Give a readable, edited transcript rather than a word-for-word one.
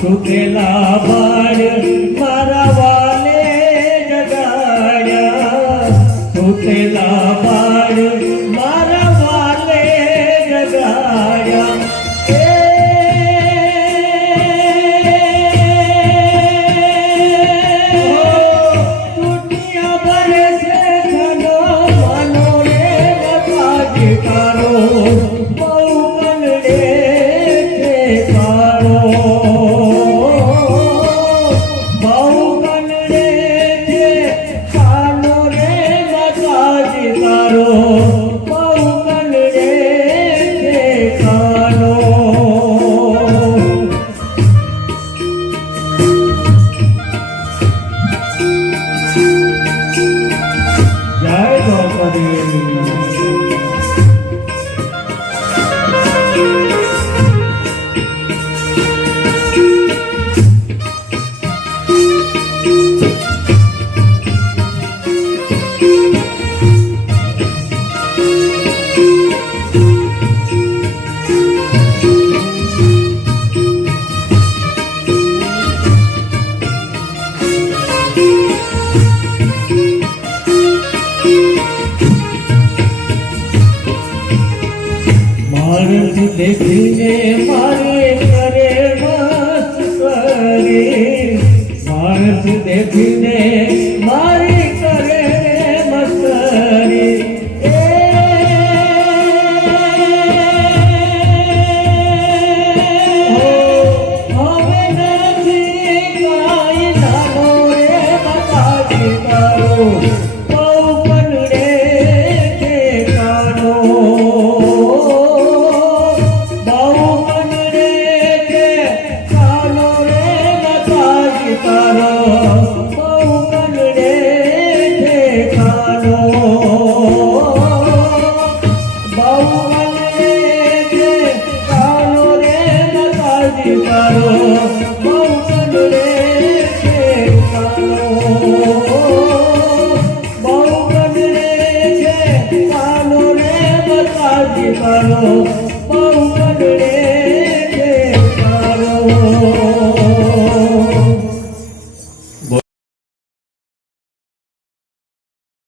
સુકેલા બાળ મારા વાલે જગાડ્યા, સુકેલા બાળ મારા વાલે જગાડ્યા. દુનિયા ભરે છે ખનો મનો રે બતાજી કારો, બહુ કનડે છે કારો. માણસ દેખીને મારે કરે મસ્કરી, માણસ દેખીને મારે કરે મસ્કરી. હવે નથી કાંઈ નાનો રે બતાજી કારો, બહુ કનડે છે કાનો. Bye.